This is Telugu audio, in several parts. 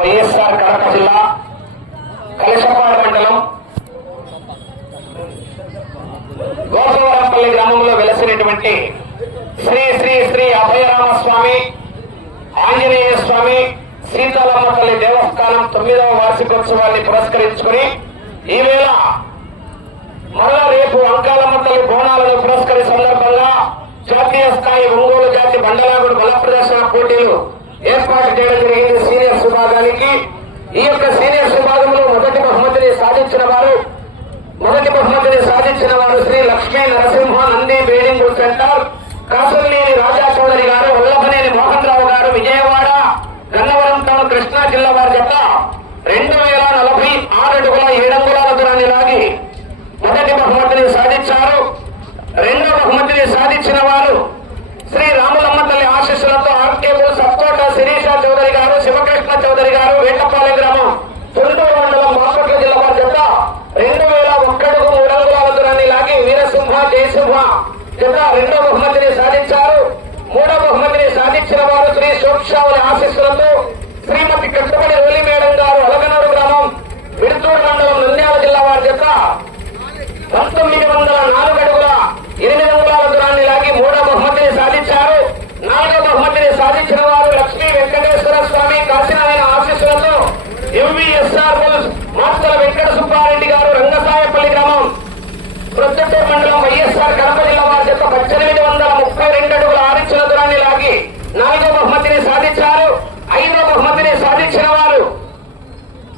వైఎస్ఆర్ కడప జిల్లా కలశపాడు మండలం గోపవరంపల్లి గ్రామంలో వెలసినటువంటి శ్రీ శ్రీ శ్రీ అభయరామస్వామి ఆంజనేయ స్వామి సీతాలమ్మ తల్లి దేవస్థానం 9వ వార్షికోత్సవాన్ని పురస్కరించుకుని ఈవేళ మరలా రేపు అంకాలమ్మ తల్లి బోనాలను పురస్కరి సందర్భంగా జాతీయ స్థాయి ఒంగోలు జాతి బండలాగుడు బల ప్రదర్శన పోటీలు ఏర్పాటు చేయడం జరిగింది. సీనియర్స్ విభాగానికి ఈ యొక్క సీనియర్స్ విభాగంలో మొదటి బహుమతిని సాధించిన వారు శ్రీ లక్ష్మీ నరసింహ నంది బేడింగ్ సెంటర్ కాసుల్నేని రాజా చౌదరి గారు, వల్లభనేని మోహన్ రావు గారు, విజయవాడ గన్నవరం టౌన్ కృష్ణా జిల్లా వారి జత 2046 అడుగుల 7 అంగుళాల దూరాన్ని లాగి మొదటి బహుమతిని సాధించారు. రెండో బహుమతిని సాధించిన వారు శ్రీ రాములమ్మ తల్లి ఆశీస్సులతో ఆర్కేబుల్ సత్తోట శిరీష చౌదరి గారు, శివకృష్ణ చౌదరి గారు, వేటపాలెం గ్రామం తొండూరు మండలం బాపట్ల జిల్లా వారి జత 2001 అడుగు 3 అంగుళాల దూరాన్ని లాగి వీరసింహ జయసింహ జత రెండో బహుమతిని సాధించారు. మూడో బహుమతిని సాధించిన వారు శ్రీ సోక్షావుల ఆశీస్సులతో శ్రీమతి కట్టుబడి రోలి మేడం గారు, అలగనూరు గ్రామం విడుతూరు మండలం నంద్యాల జిల్లా వారి జత 1904 అడుగుల 8 అంగుళాల దూరాన్ని లాగి మూడో బహుమతిని సాధించారు. నాలుగో బహుమతిని సాధించిన వారు లక్ష్మీ వెంకటేశ్వర స్వామి కాశీనారాయణ ఆశీస్సులతో ఎంవీఎస్ఆర్ మాస్టర్ వెంకట సుబ్బారెడ్డి గారు, రంగసాయపల్లి గ్రామం ప్రొద్దుటూరు మండలం వైఎస్ఆర్ కడప జిల్లా వారి యొక్క 1832 అడుగుల 6 ఇంచుల దూరాన్ని లాగి నాలుగో బహుమతిని సాధించారు. ఐదో బహుమతిని సాధించిన వారు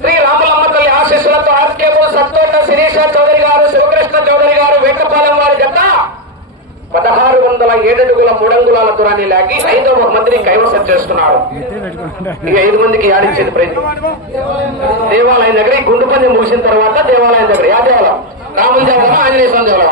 శ్రీ రాములమ్మ తల్లి ఆశీస్సులతో ఆర్కేబుల్ సత్తోట శిరీష చౌదరి గారు, శివకృష్ణ చౌదరి గారు, వేటపాలెం వారి జత 1607 అడుగుల 3 అంగుళాల దూరాన్ని లాగి 5వ బహుమతిని కైవసం చేస్తున్నారు. ఇక 5 మందికి ఆడించేది ప్రయత్నం. దేవాలయం దగ్గర గుండు పందెం ముగిసిన తర్వాత దేవాలయం దగ్గర యా దేవాలయం రాముల దేవాలయం ఆంజనేయ స్వామి దేవాలయం